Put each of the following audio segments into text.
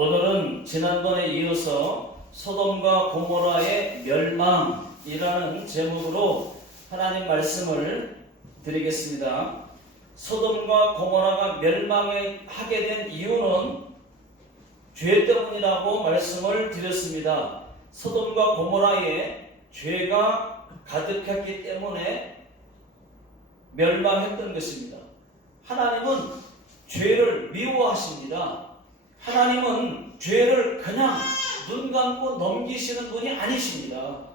오늘은 지난번에 이어서 소돔과 고모라의 멸망이라는 제목으로 하나님 말씀을 드리겠습니다. 소돔과 고모라가 멸망하게 된 이유는 죄 때문이라고 말씀을 드렸습니다. 소돔과 고모라에 죄가 가득했기 때문에 멸망했던 것입니다. 하나님은 죄를 미워하십니다. 하나님은 죄를 그냥 눈 감고 넘기시는 분이 아니십니다.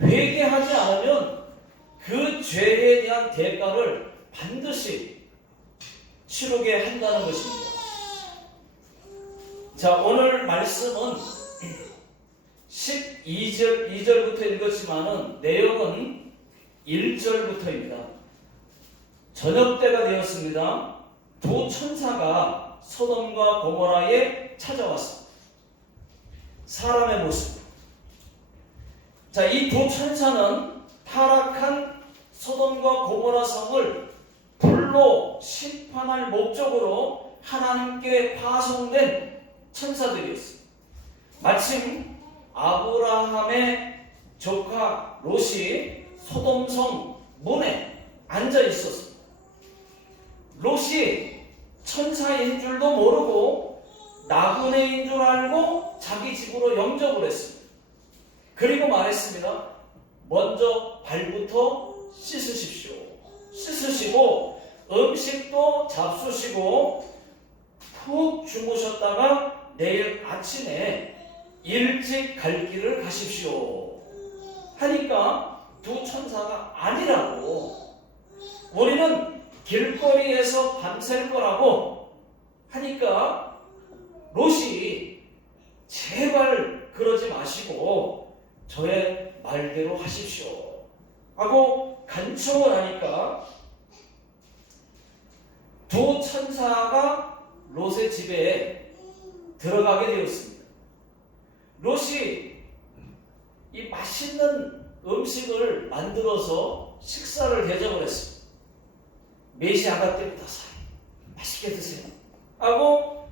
회개하지 않으면 그 죄에 대한 대가를 반드시 치르게 한다는 것입니다. 자, 오늘 말씀은 2절부터 읽었지만은 내용은 1절부터입니다. 저녁때가 되었습니다. 두 천사가 소돔과 고모라에 찾아왔습니다. 사람의 모습. 자, 이 두 천사는 타락한 소돔과 고모라 성을 불로 심판할 목적으로 하나님께 파송된 천사들이었습니다. 마침 아브라함의 조카 롯이 소돔성 문에 앉아 있었습니다. 롯이 천사인 줄도 모르고 나그네인 줄 알고 자기 집으로 영접을 했습니다. 그리고 말했습니다. 먼저 발부터 씻으십시오. 씻으시고 음식도 잡수시고 푹 주무셨다가 내일 아침에 일찍 갈 길을 가십시오. 하니까 두 천사가 아니라고, 우리는 길거리에서 밤샐 거라고 하니까 롯이 제발 그러지 마시고 저의 말대로 하십시오 하고 간청을 하니까 두 천사가 롯의 집에 들어가게 되었습니다. 롯이 이 맛있는 음식을 만들어서 식사를 대접을 했습니다. 메시 아가 때부터 맛있게 드세요 하고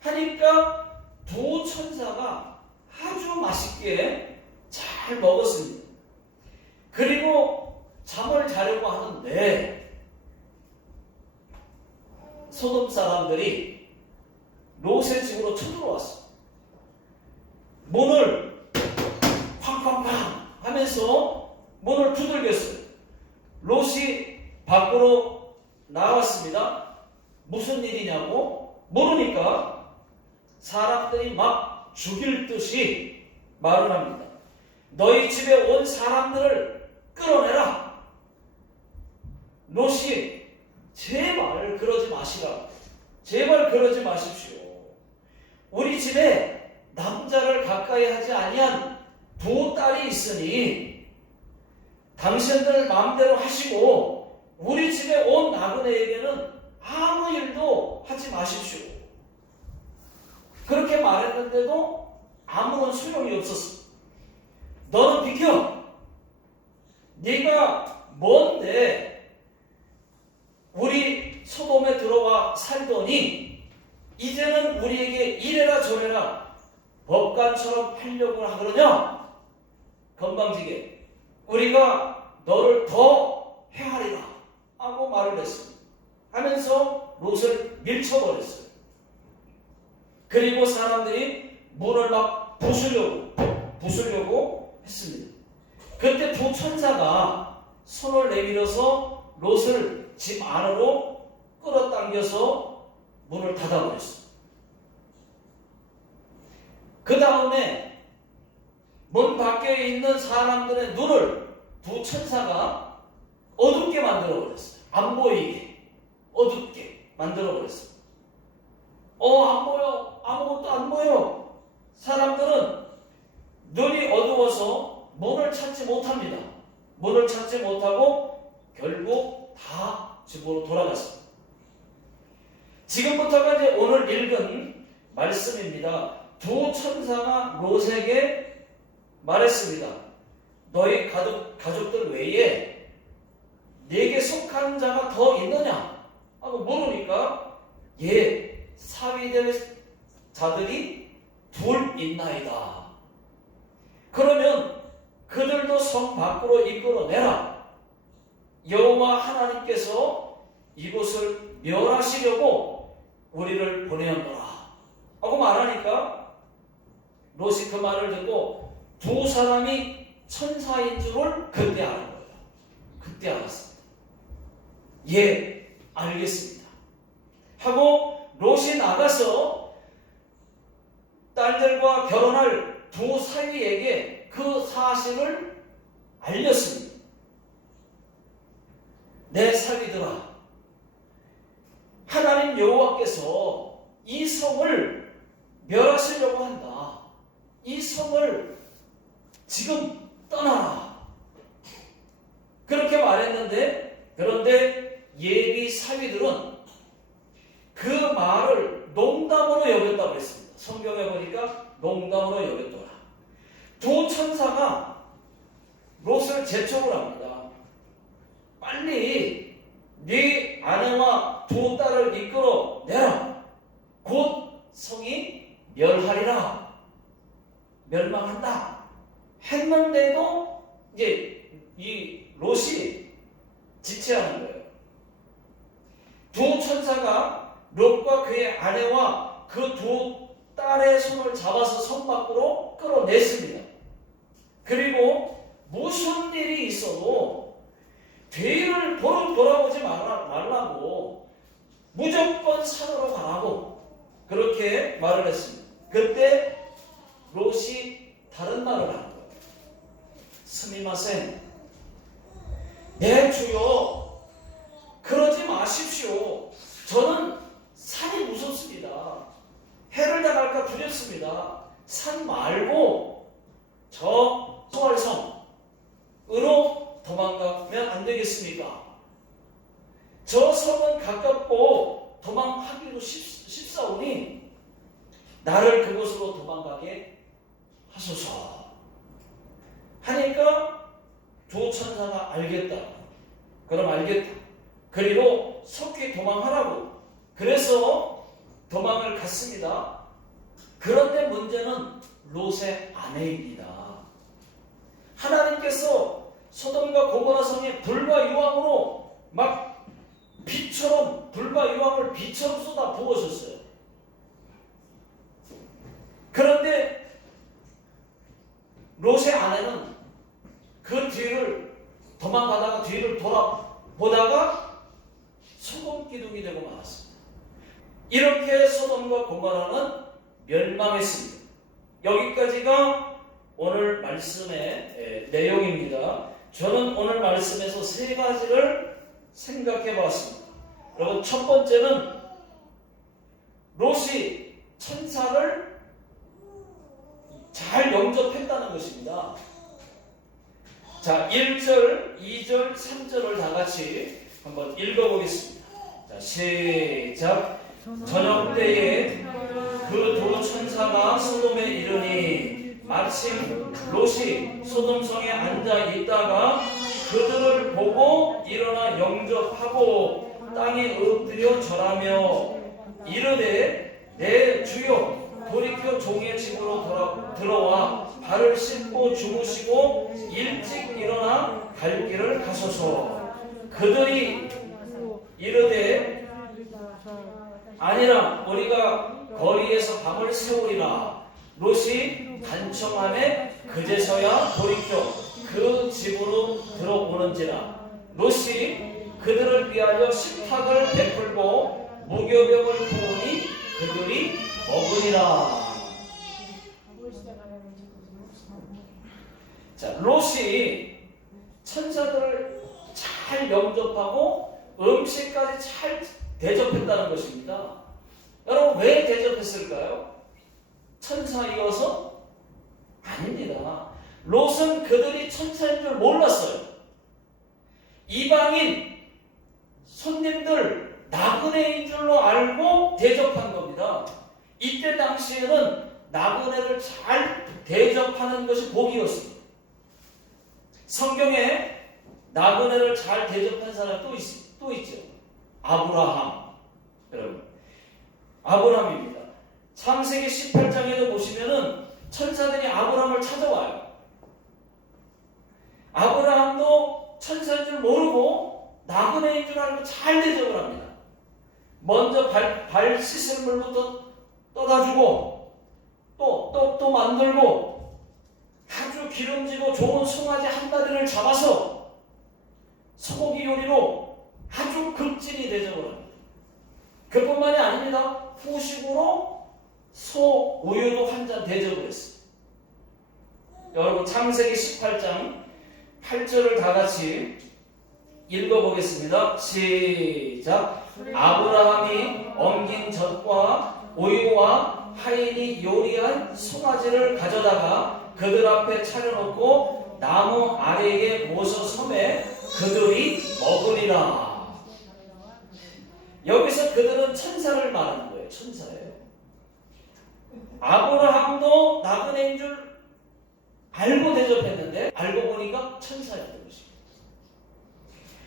하니까 두 천사가 아주 맛있게 잘 먹었습니다. 그리고 잠을 자려고 하는데 소돔 사람들이 롯의 집으로 쳐들어왔습니다. 문을 쾅쾅쾅 하면서 문을 두들겼어요. 롯이 밖으로 나왔습니다. 무슨 일이냐고 물으니까 사람들이 막 죽일 듯이 말을 합니다. 너희 집에 온 사람들을 끌어내라. 롯이 제발 그러지 마시라. 제발 그러지 마십시오. 우리 집에 남자를 가까이 하지 아니한 두 딸이 있으니 당신들 마음대로 하시고 우리 집에 온 나그네에게는 아무 일도 하지 마십시오. 그렇게 말했는데도 아무런 소용이 없었어. 너는 비켜. 네가 뭔데 우리 소돔에 들어와 살더니 이제는 우리에게 이래라 저래라 법관처럼 하려고 그러냐? 건방지게 우리가 너를 더 해하리라 하고 말을 했습니다. 하면서 롯을 밀쳐버렸어요. 그리고 사람들이 문을 막 부수려고 했습니다. 그때 두 천사가 손을 내밀어서 롯을 집 안으로 끌어당겨서 문을 닫아버렸습니다. 그 다음에 문 밖에 있는 사람들의 눈을 두 천사가 어둡게 만들어버렸어요. 안 보이게 어둡게 만들어버렸습니다. 안 보여. 아무것도 안 보여. 사람들은 눈이 어두워서 문을 찾지 못합니다. 문을 찾지 못하고 결국 다 집으로 돌아갔습니다. 지금부터가 이제 오늘 읽은 말씀입니다. 두 천사가 롯에게 말했습니다. 너희 가족들 외에 내게 속한 자가 더 있느냐? 하고 물으니까 예, 사위될 자들이 둘 있나이다. 그러면 그들도 성 밖으로 이끌어내라. 여호와 하나님께서 이곳을 멸하시려고 우리를 보내었노라 하고 말하니까 롯이 그 말을 듣고 두 사람이 천사인 줄을 그때 아는 거예요. 그때 알았습니다. 예, 알겠습니다 하고 롯이 나가서 딸들과 결혼할 두 사위에게 그 사실을 알렸습니다. 내 사위들아, 하나님 여호와께서 이 성을 멸하시려고 한다. 이 성을 지금 떠나라. 그렇게 말했는데, 그런데 예비 사위들은 그 말을 농담으로 여겼다고 했습니다. 성경에 보니까 농담으로 여겼더라. 두 천사가 롯을 재촉을 합니다. 빨리 네 아내와 두 딸을 이끌어 내라. 곧 성이 멸하리라. 멸망한다. 했는데도 이제 이 롯이 지체하는 거예요. 두 천사가 롯과 그의 아내와 그 두 딸의 손을 잡아서 성 밖으로 끌어냈습니다. 그리고 무슨 일이 있어도 뒤를 돌아보지 말라고 무조건 산으로 가라고 그렇게 말을 했습니다. 그때 롯이 다른 말을 하는 거예요. 스미마센, 네 주여, 그러지 마십시오. 저는 산이 무섭습니다. 해를 당할까 두렵습니다. 산 말고 저 소알성으로 도망가면 안 되겠습니까? 저 성은 가깝고 도망하기도 쉽사오니 나를 그곳으로 도망가게 하소서 하니까 두 천사가 알겠다. 그럼 알겠다. 그리고 속히 도망하라고. 그래서 도망을 갔습니다. 그런데 문제는 롯의 아내입니다. 하나님께서 소돔과 고모라 성에 불과 유황으로 막 비처럼, 불과 유황을 비처럼 쏟아 부으셨어요. 그런데 롯의 아내는 그 뒤를 도망가다가 뒤를 돌아보다가 소금 기둥이 되고 말았습니다. 이렇게 소돔과 고모라는 멸망했습니다. 여기까지가 오늘 말씀의 내용입니다. 저는 오늘 말씀에서 세 가지를 생각해 보았습니다. 여러분, 첫 번째는 롯이 천사를 잘 영접했다는 것입니다. 자, 1절, 2절, 3절을 다 같이 한번 읽어보겠습니다. 자, 시작. 저녁 때에 그 두 천사가 소돔에 이르니 마침 롯이 소돔성에 앉아 있다가 그들을 보고 일어나 영접하고 땅에 엎드려 절하며 이르되 내 주여 돌이켜 종의 집으로 들어와 발을 씻고 주무시고 일찍 일어나 갈 길을 가소서. 그들이 이르되 아니라 우리가 거리에서 밤을 새우리라. 롯이 간청함에 그제서야 돌이켜 그 집으로 들어오는지라. 롯이 그들을 위하여 식탁을 베풀고 무교병을 부으니 그들이 먹으리라. 자, 롯이 천사들을 잘 영접하고 음식까지 잘 대접했다는 것입니다. 여러분, 왜 대접했을까요? 천사이어서? 아닙니다. 롯은 그들이 천사인 줄 몰랐어요. 이방인 손님들 나그네인 줄로 알고 대접한 겁니다. 이때 당시에는 나그네를 잘 대접하는 것이 복이었습니다. 성경에 나그네를 잘 대접한 사람 또 있죠. 아브라함. 여러분, 아브라함입니다. 창세기 18장에도 보시면은 천사들이 아브라함을 찾아와요. 아브라함도 천사인 줄 모르고 나그네인 줄 알고 잘 대접을 합니다. 먼저 발 씻을 물부터 떠다주고 또 만들고 아주 기름지고 좋은 송아지 한 마리를 잡아서 소고기 요리로 아주 극진히 대접을 합니다. 그뿐만이 아닙니다. 후식으로 소 우유도 한 잔 대접을 했어요. 여러분 창세기 18장 8절을 다 같이 읽어보겠습니다. 시작. 아브라함이 엉긴 젖과 우유와 하인이 요리한 송아지를 가져다가 그들 앞에 차려놓고 나무 아래에 모서 섬에 그들이 먹으리라. 여기서 그들은 천사를 말하는 거예요. 천사예요. 아브라함도 나그네인 줄 알고 대접했는데 알고 보니까 천사였던 것입니다.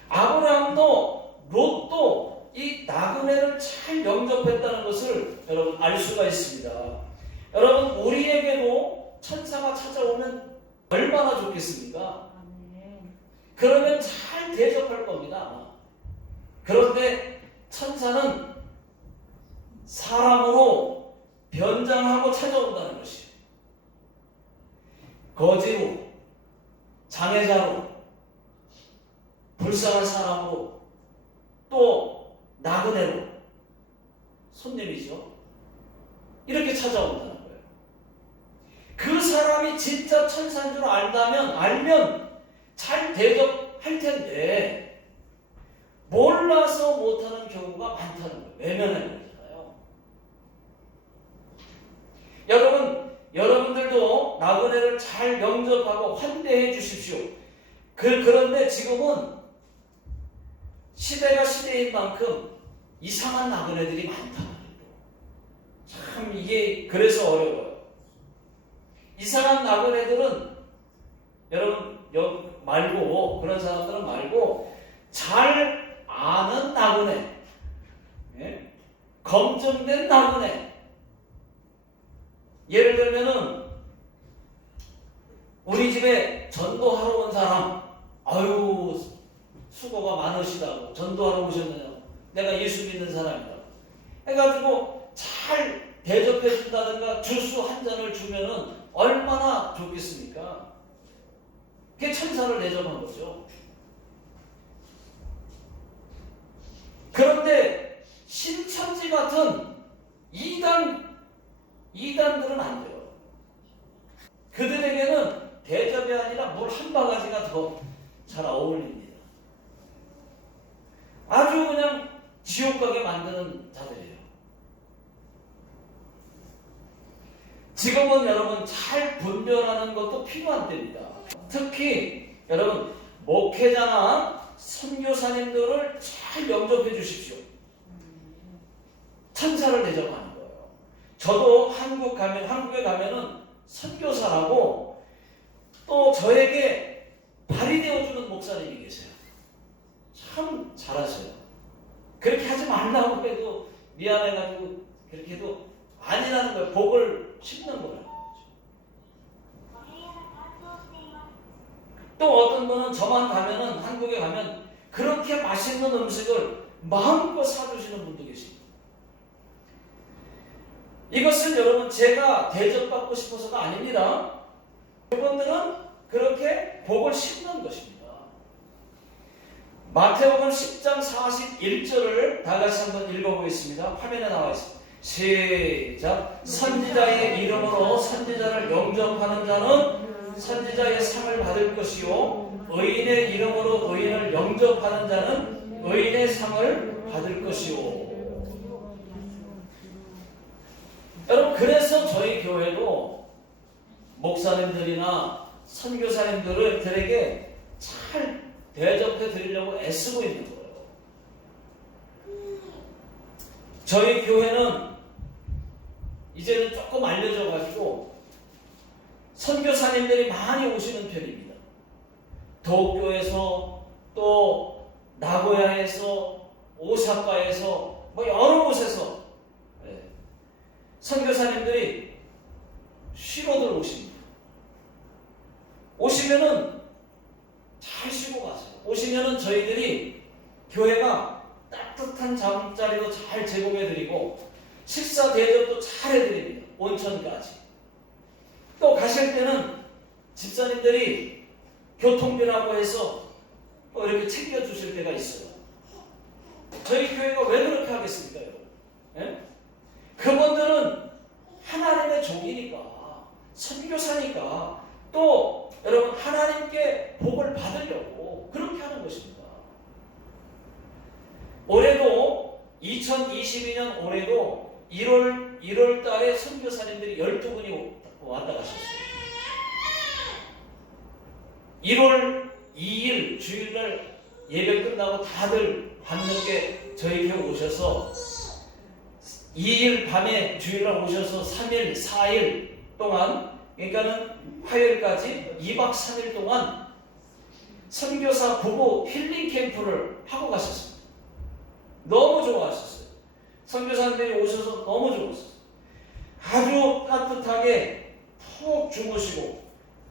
아브라함도 롯도 이 나그네를 잘 영접했다는 것을 여러분 알 수가 있습니다. 여러분 우리에게도 천사가 찾아오면 얼마나 좋겠습니까? 그러면 잘 대접할 겁니다. 그런데 천사는 사람으로 변장하고 찾아온다는 것이에요. 거지로, 장애자로, 불쌍한 사람으로, 또 나그네로, 손님이죠. 이렇게 찾아온다는 거예요. 그 사람이 진짜 천사인 줄 알면 잘 대접할 텐데 몰라서 못하는 경우가 많다는 거예요. 외면하는 거잖아요. 여러분들도 나그네를 잘 영접하고 환대해 주십시오. 그런데 지금은 시대가 시대인 만큼 이상한 나그네들이 많다. 참 이게 그래서 어려워요. 이상한 나그네들은 여러분 말고 그런 사람들은 말고 잘 아는 나그네, 예? 검증된 나그네. 예를 들면은 우리 집에 전도하러 온 사람, 아유 수고가 많으시다고 전도하러 오셨네요. 내가 예수 믿는 사람이다. 해가지고 잘 대접해 준다든가 주스 한 잔을 주면은 얼마나 좋겠습니까? 그게 천사를 대접한 거죠. 그런데 신천지 같은 이단들은 안 돼요. 그들에게는 대접이 아니라 물 한 바가지가 더 잘 어울립니다. 아주 그냥 지옥 가게 만드는 자들이에요. 지금은 여러분 잘 분별하는 것도 필요한 때입니다. 특히 여러분 목회자나 선교사님들을 잘 영접해 주십시오. 천사를 대접하는 거예요. 저도 한국에 가면은 선교사라고 또 저에게 발이 되어주는 목사님이 계세요. 참 잘하세요. 그렇게 하지 말라고 해도 미안해가지고 그렇게 해도 아니라는 거예요. 복을 심는 거예요. 또 어떤 분은 저만 가면은 한국에 가면 그렇게 맛있는 음식을 마음껏 사주시는 분도 계십니다. 이것은 여러분 제가 대접받고 싶어서가 아닙니다. 그분들은 그렇게 복을 심는 것입니다. 마태복음 10장 41절을 다 같이 한번 읽어보겠습니다. 화면에 나와 있습니다. 시작. 선지자의 이름으로 선지자를 영접하는 자는 선지자의 상을 받을 것이요 의인의 이름으로 의인을 영접하는 자는 의인의 상을 받을 것이요. 여러분 그래서 저희 교회도 목사님들이나 선교사님들에게 잘 대접해 드리려고 애쓰고 있는 거예요. 저희 교회는 이제는 조금 알려져 가지고 선교사님들이 많이 오시는 편입니다. 도쿄에서 또 나고야에서 오사카에서 뭐 여러 곳에서 선교사님들이 쉬러들 오십니다. 오시면은 잘 쉬고 가세요. 오시면은 저희들이 교회가 따뜻한 잠자리도 잘 제공해드리고 식사 대접도 잘 해드립니다. 온천까지. 또 가실 때는 집사님들이 교통비라고 해서 또 이렇게 챙겨주실 때가 있어요. 저희 교회가 왜 그렇게 하겠습니까, 여러분? 예? 그분들은 하나님의 종이니까, 선교사니까, 또 여러분 하나님께 복을 받으려고 그렇게 하는 것입니다. 올해도 2022년 올해도 1월 달에 선교사님들이 12분이 왔다 가셨어요. 1월 2일 주일날 예배 끝나고 다들 밤늦게 저희 교회 오셔서 2일 밤에 주일날 오셔서 3일, 4일 동안, 그러니까는 화요일까지 2박 3일 동안 선교사 부부 힐링 캠프를 하고 가셨습니다. 너무 좋아하셨어요. 선교사님들이 오셔서 너무 좋았어요. 아주 따뜻하게 푹 주무시고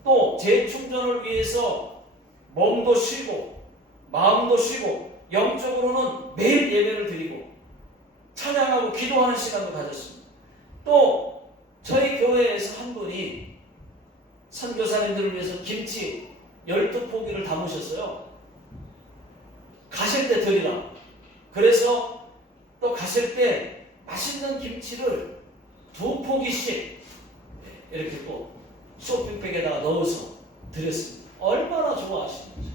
또 재충전을 위해서 몸도 쉬고 마음도 쉬고 영적으로는 매일 예배를 드리고 찬양하고 기도하는 시간도 가졌습니다. 또 저희 교회에서 한 분이 선교사님들을 위해서 김치 12포기를 담으셨어요. 가실 때 드리라. 그래서 또 가실 때 맛있는 김치를 2포기씩 이렇게 또 쇼핑백에다가 넣어서 드렸습니다. 얼마나 좋아하시는지,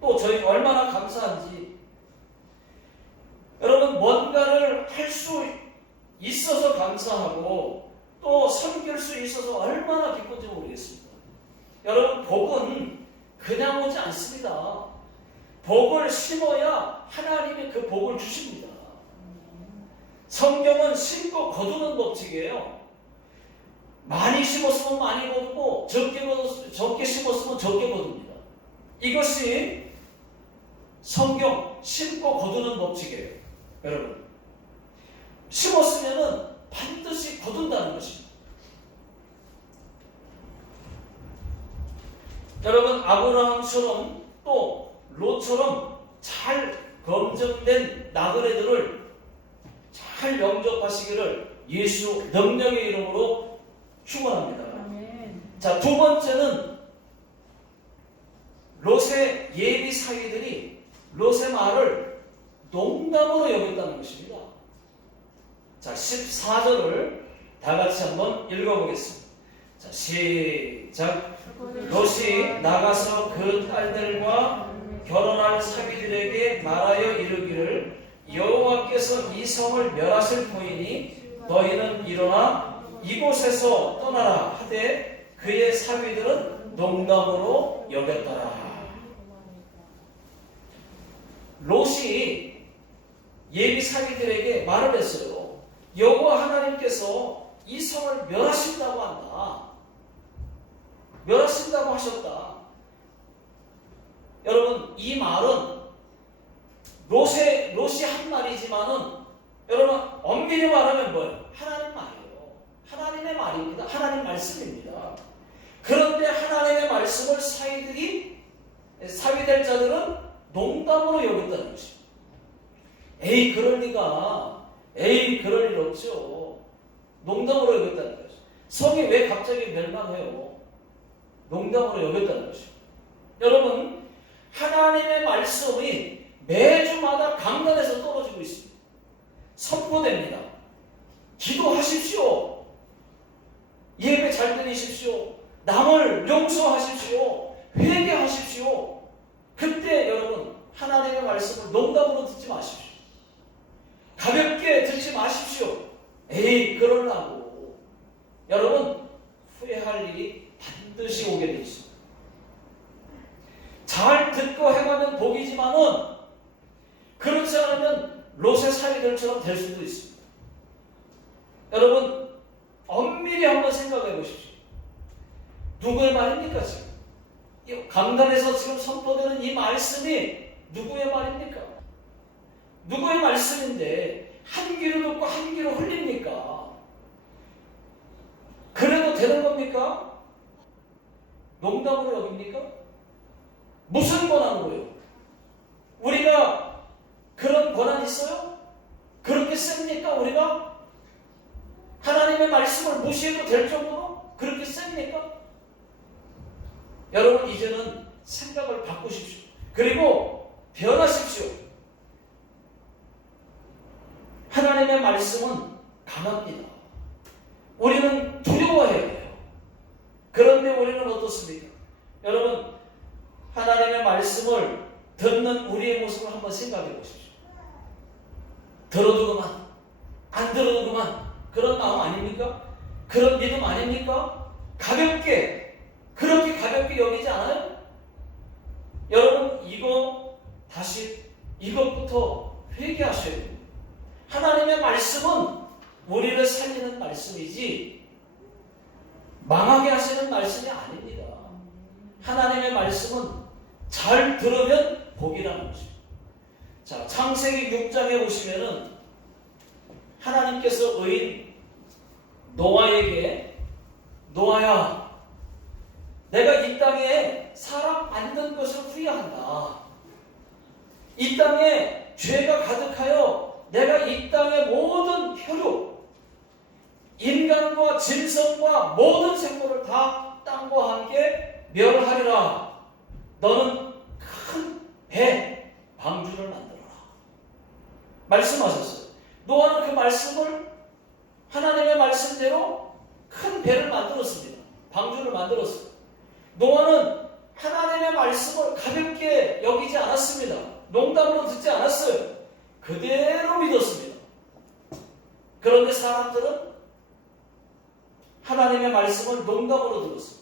또 저희 얼마나 감사한지. 여러분, 뭔가를 할 수 있어서 감사하고 또 섬길 수 있어서 얼마나 기쁜지 모르겠습니다. 여러분, 복은 그냥 오지 않습니다. 복을 심어야 하나님이 그 복을 주십니다. 성경은 심고 거두는 법칙이에요. 많이 심었으면 많이 거두고 적게 심었으면 적게 거둡니다. 이것이 성경 심고 거두는 법칙이에요. 여러분, 심었으면 반드시 거둔다는 것입니다. 여러분, 아브라함처럼 또 롯처럼 잘 검증된 나그네들을 잘 영접하시기를 예수 능력의 이름으로 축원합니다. 자, 두 번째는 롯의 예비 사위들이 롯의 말을 농담으로 여겼다는 것입니다. 자, 14절을 다 같이 한번 읽어보겠습니다. 자, 시작. 롯이 나가서 그 딸들과 결혼할 사위들에게 말하여 이르기를 여호와께서 이 성을 멸하실 터이니 너희는 일어나 이곳에서 떠나라 하되 그의 사위들은 농담으로 여겼더라. 롯이 예비 사위들에게 말을 했어요. 여호와 하나님께서 이 성을 멸하신다고 한다. 멸하신다고 하셨다. 여러분, 이 말은 롯이 한 말이지만은 여러분 엄밀히 말하면 뭐예요? 하나님 말이에요. 하나님의 말입니다. 하나님 말씀입니다. 그런데 하나님의 말씀을 사위될 자들은 농담으로 여겼다는 것입니다. 에이, 그럴 리가. 에이, 그럴 일 없죠. 농담으로 여겼다는 것이죠. 성이 왜 갑자기 멸망해요? 농담으로 여겼다는 것입니다. 여러분, 하나님의 말씀이 매주마다 강단에서 떨어지고 있습니다. 선포됩니다. 기도하십시오. 예배 잘 드리십시오. 남을 용서하십시오. 회개하십시오. 그때 여러분, 하나님의 말씀을 농담으로 듣지 마십시오. 가볍게 듣지 마십시오. 에이, 그러려고. 여러분, 후회할 일이 반드시 오게 되어 있습니다. 잘 듣고 행하면 복이지만은 그렇지 않으면 롯의 사위들처럼 될 수도 있습니다. 여러분, 엄밀히 한번 생각해 보십시오. 누구의 말입니까, 지금? 강단에서 지금 선포되는 이 말씀이 누구의 말입니까? 누구의 말씀인데 한 귀로 듣고 한 귀로 흘립니까? 되는 겁니까? 농담으로 여깁니까? 무슨 권한으로요? 우리가 그런 권한 있어요? 그렇게 셉니까? 우리가? 하나님의 말씀을 무시해도 될 정도로 그렇게 셉니까? 여러분 이제는 생각을 바꾸십시오. 그리고 변하십시오. 하나님의 말씀은 강합니다. 우리는 두려워해야 돼요. 그런데 우리는 어떻습니까? 여러분 하나님의 말씀을 듣는 우리의 모습을 한번 생각해 보십시오. 들어도 그만, 안 들어도 그만, 그런 마음 아닙니까? 그런 믿음 아닙니까? 가볍게, 그렇게 가볍게 여기지 않아요? 여러분 이것부터 회개하셔야 돼요. 하나님의 말씀은 우리를 살리는 말씀이지 망하게 하시는 말씀이 아닙니다. 하나님의 말씀은 잘 들으면 복이라는 것입니다. 자, 창세기 6장에 보시면은 하나님께서 의인 노아에게 노아야, 내가 이 땅에 사람 만든 것을 후회한다. 이 땅에 죄가 가득하여 내가 이 땅의 모든 혈육, 인간과 짐승과 모든 생물을 다 땅과 함께 멸하리라. 너는 큰 배, 방주를 만들어라. 말씀하셨어요. 노아는 그 말씀을 하나님의 말씀대로 큰 배를 만들었습니다. 방주를 만들었어요. 노아는 하나님의 말씀을 가볍게 여기지 않았습니다. 농담으로 듣지 않았어요. 그대로 믿었습니다. 그런데 사람들은 하나님의 말씀을 농담으로 들었어요.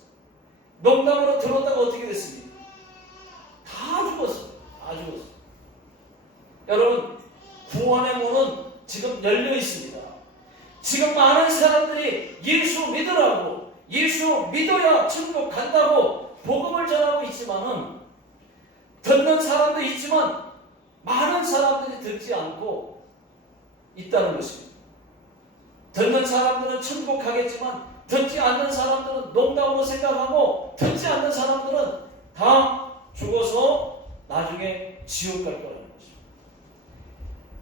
농담으로 들었다가 어떻게 됐습니까? 다 죽었어요. 다 죽었어요. 여러분, 구원의 문은 지금 열려 있습니다. 지금 많은 사람들이 예수 믿으라고, 예수 믿어야 천국 간다고 복음을 전하고 있지만은, 듣는 사람도 있지만 많은 사람들이 듣지 않고 있다는 것입니다. 듣는 사람들은 천국 가겠지만 듣지 않는 사람들은 농담으로 생각하고 듣지 않는 사람들은 다 죽어서 나중에 지옥 갈 거라는 것입니다.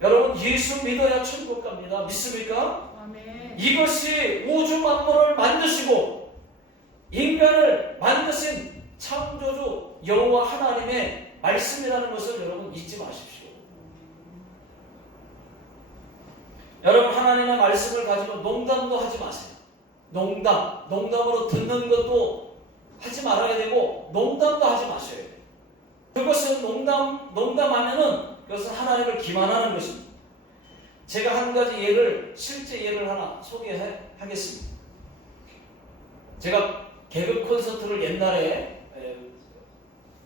여러분, 예수 믿어야 천국 갑니다. 믿습니까? 아멘. 이것이 우주 만물을 만드시고 인간을 만드신 창조주 여호와 하나님의 말씀이라는 것을 여러분 잊지 마십시오. 여러분, 하나님의 말씀을 가지고 농담도 하지 마세요. 농담으로 듣는 것도 하지 말아야 되고 농담도 하지 마셔야 돼요. 그것은 농담하면은 그것은 하나님을 기만하는 것입니다. 제가 한 가지 실제 예를 하나 소개하겠습니다. 제가 개그 콘서트를 옛날에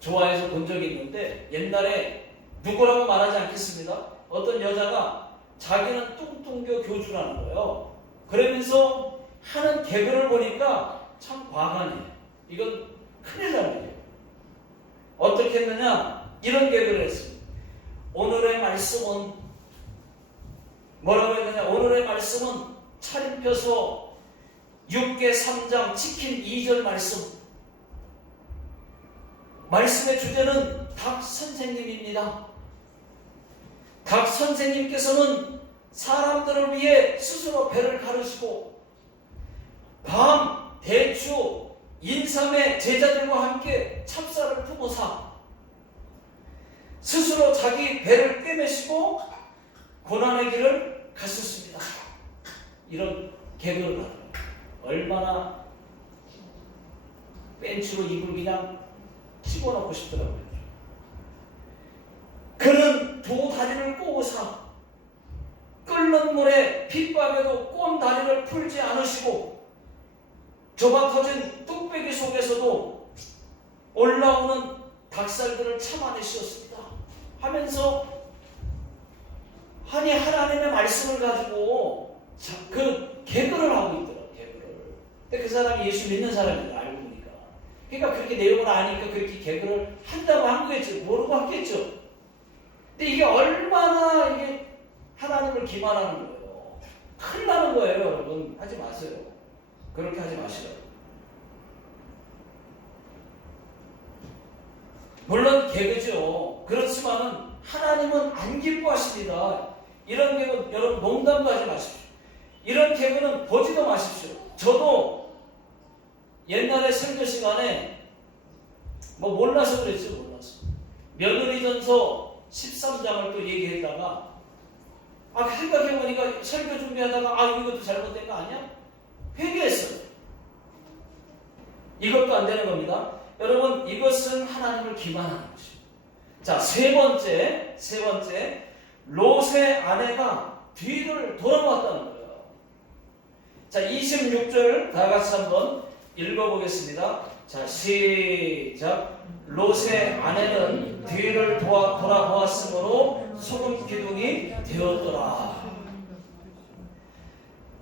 좋아해서 본 적이 있는데, 옛날에 누구라고 말하지 않겠습니다. 어떤 여자가 자기는 뚱뚱교 교주라는 거예요. 그러면서 하는 개그를 보니까 참 과간해요. 이건 큰일 나는 거예요. 어떻게 했느냐, 이런 개그를 했습니다. 오늘의 말씀은 뭐라고 했느냐, 오늘의 말씀은 차림펴서 6개 3장 치킨 2절 말씀의 주제는 닭 선생님입니다. 닭 선생님께서는 사람들을 위해 스스로 배를 가르시고 밤, 대추, 인삼의 제자들과 함께 찹쌀을 품어사 스스로 자기 배를 꿰매시고 고난의 길을 갔었습니다. 이런 개그를 하는 거예요. 얼마나 벤치로 입을 그냥 집어넣고 싶더라고요. 그는 두 다리를 꼬고사 끓는 물에 빗밥에도 꼰 다리를 풀지 않으시고 좁아 터진 뚝배기 속에서도 올라오는 닭살들을 참아내셨습니다. 하면서 하나님의 말씀을 가지고 그 개그를 하고 있더라고요. 개그를. 근데 그 사람이 예수 믿는 사람인 걸 알고 보니까. 그러니까 그렇게 내용을 아니까 그렇게 개그를 한다고 한 거겠죠. 모르고 했겠죠. 근데 이게 얼마나 이게 하나님을 기만하는 거예요. 큰일 나는 거예요, 여러분. 하지 마세요. 그렇게 하지 마시라고. 물론 개그죠. 그렇지만은 하나님은 안 기뻐하십니다. 이런 개그 여러분 농담도 하지 마십시오. 이런 개그는 보지도 마십시오. 저도 옛날에 설교 시간에 뭐 몰라서 그랬죠. 몰라서. 며느리전서 13장을 또 얘기했다가 생각해보니까 설교 준비하다가 이것도 잘못된 거 아니야? 회개했어요. 이것도 안 되는 겁니다. 여러분 이것은 하나님을 기만하는 것이에요. 자, 세 번째 롯의 아내가 뒤를 돌아보았다는 거예요. 자, 26절 다 같이 한번 읽어보겠습니다. 자, 시작. 롯의 아내는 뒤를 돌아보았으므로 소금 기둥이 되었더라.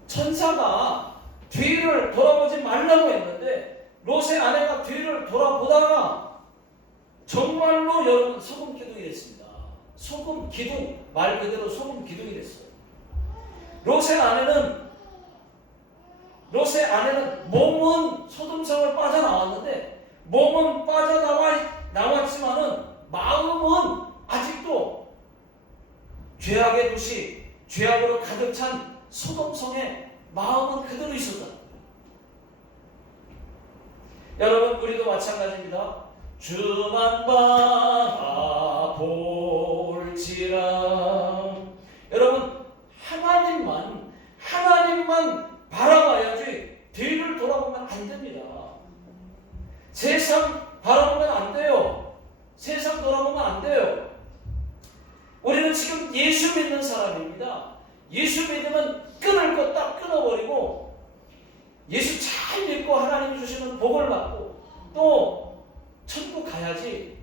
천사가 뒤를 돌아보지 말라고 했는데 롯의 아내가 뒤를 돌아보다가 정말로 여러분 소금 기둥이 됐습니다. 소금 기둥, 말 그대로 소금 기둥이 됐어요. 롯의 아내는 몸은 소돔성을 빠져나왔는데 몸은 빠져나왔지만은 마음은 아직도 죄악의 도시, 죄악으로 가득 찬 소돔성에 마음은 그대로 있었다. 여러분 우리도 마찬가지입니다. 주만 바라볼지라. 여러분 하나님만 바라봐야지 뒤를 돌아보면 안 됩니다. 세상 바라보면 안 돼요. 세상 돌아보면 안 돼요. 우리는 지금 예수 믿는 사람입니다. 예수 믿으면 끊을 거 딱 끊어버리고 예수 잘 믿고 하나님이 주시는 복을 받고 또 천국 가야지.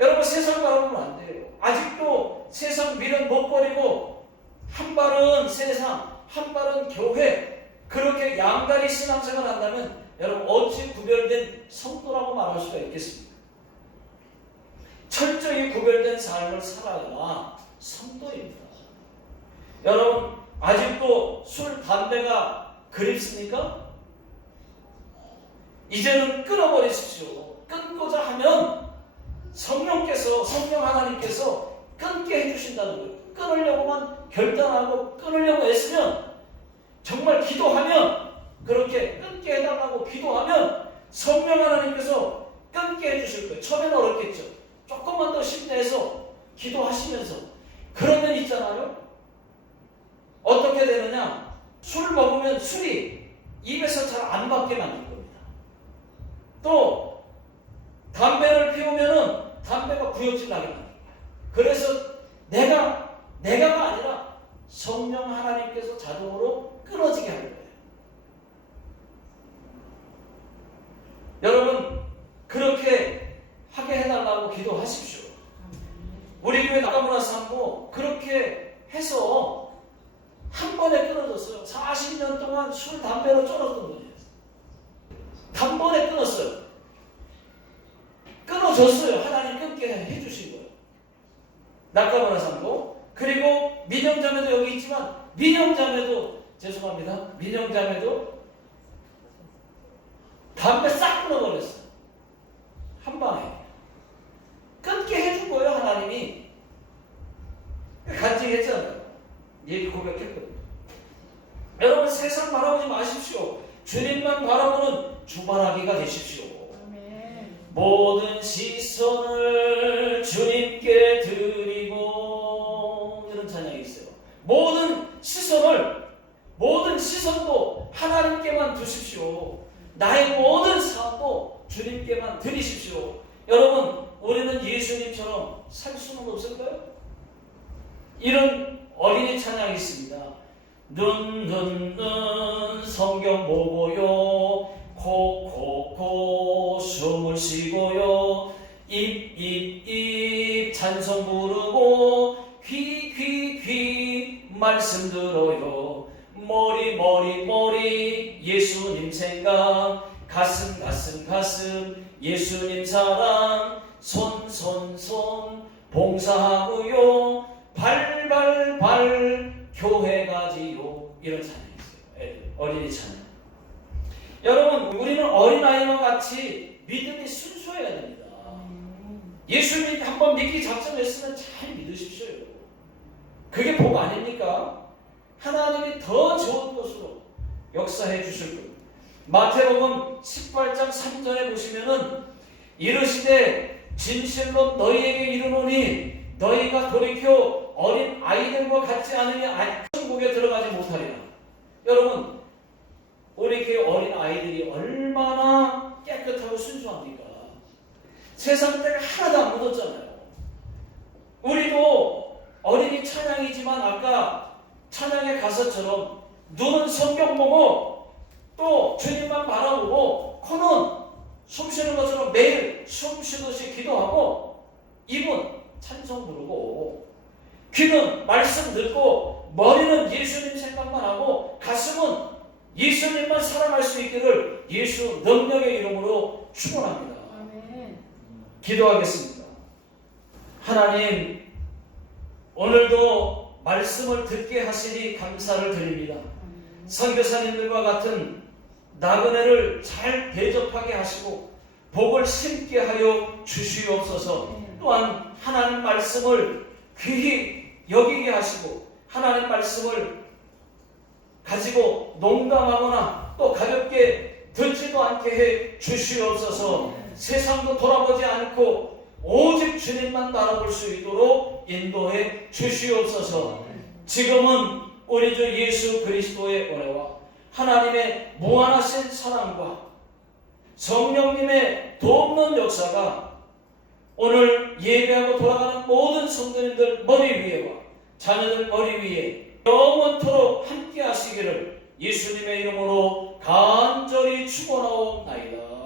여러분 세상 바라보면 안 돼요. 아직도 세상 미련 못 버리고 한 발은 세상 한 발은 교회, 그렇게 양다리 신앙생활을 한다면 여러분 어찌 구별된 성도라고 말할 수가 있겠습니까? 철저히 구별된 삶을 살아야 성도입니다. 여러분 아직도 술, 담배가 그립습니까? 이제는 끊어버리십시오. 끊고자 하면 성령 하나님께서 끊게 해주신다는 거예요. 끊으려고만 결단하고 끊으려고 애쓰면, 정말 기도하면, 그렇게 끊게 해달라고 기도하면 성령 하나님께서 끊게 해주실 거예요. 처음에는 어렵겠죠. 조금만 더 힘내서 기도하시면서. 그러면 있잖아요, 어떻게 되느냐, 술 먹으면 술이 입에서 잘 안 받게 만들 겁니다. 또 담배를 피우면은 담배가 구역질 나게 만들 거예요. 그래서 내가가 아니라 성령 하나님께서 자동으로 끊어지게 하는 거예요. 여러분 그렇게 하게 해달라고 기도하십시오. 우리 교회 나가문화상고 그렇게 해서 한 번에 끊어졌어요. 40년 동안 술, 담배로 쩔었던 거예요. 단번에 끊었어요. 끊어졌어요. 하나님 끊게 해주신 거예요. 낙가문화상고. 그리고 민영자매도 여기 있지만 민영자매도 담배 싹 끊어버렸어요. 한 방에. 끊게 해준 거예요. 하나님이. 간증했잖아요. 얘기 고백했거든요. 여러분 세상 바라보지 마십시오. 주님만 바라보는 주바라기가 되십시오. 모든 시선을 주님께 드리고, 이런 찬양이 있어요. 모든 시선도 하나님께만 두십시오. 나의 모든 사업도 주님께만 드리십시오. 여러분 우리는 예수님처럼 살 수는 없을까요? 이런 어린이 찬양이 있습니다. 눈 성경 보고요, 코 숨을 쉬고요, 입 찬송 부르고, 귀 말씀 들어요, 머리 예수님 생각, 가슴 예수님 사랑, 손 봉사하고요, 발 교회 가지요. 이런 찬양이 있어요. 어린이 찬양. 여러분 우리는 어린아이와 같이 믿음이 순수해야 됩니다. 예수님 한번 믿기 작정했으면 잘 믿으십시오. 그게 복 아닙니까? 하나님이 더 좋은 것으로 역사해 주실 겁니다. 마태복음 18장 3절에 보시면은 이르시되 진실로 너희에게 이르노니 너희가 돌이켜 어린 아이들과 같지 않으면 천국에 들어가지 못하리라. 여러분, 우리 교회 어린 아이들이 얼마나 깨끗하고 순수합니까? 세상 때가 하나도 안 묻었잖아요. 우리도 어린이 찬양이지만 아까 찬양의 가사처럼 눈은 성경 보고 또 주님만 바라보고 코는 숨 쉬는 것처럼 매일 숨 쉬듯이 기도하고 입은 찬송 부르고 귀는 말씀 듣고 머리는 예수님 생각만 하고 가슴은 예수님만 사랑할 수 있기를 예수 능력의 이름으로 축원합니다. 아멘. 기도하겠습니다. 하나님, 오늘도 말씀을 듣게 하시니 감사를 드립니다. 선교사님들과 같은 나그네를 잘 대접하게 하시고 복을 심게 하여 주시옵소서. 또한 하나님 말씀을 귀히 여기게 하시고 하나님 말씀을 가지고 농담하거나 또 가볍게 듣지도 않게 해 주시옵소서. 세상도 돌아보지 않고 오직 주님만 바라볼 수 있도록 인도해 주시옵소서. 지금은 우리 주 예수 그리스도의 은혜와 하나님의 무한하신 사랑과 성령님의 돕는 역사가 오늘 예배하고 돌아가는 모든 성도님들 머리 위에와 자녀들 머리 위에 영원토록 함께 하시기를 예수님의 이름으로 간절히 축원하옵나이다.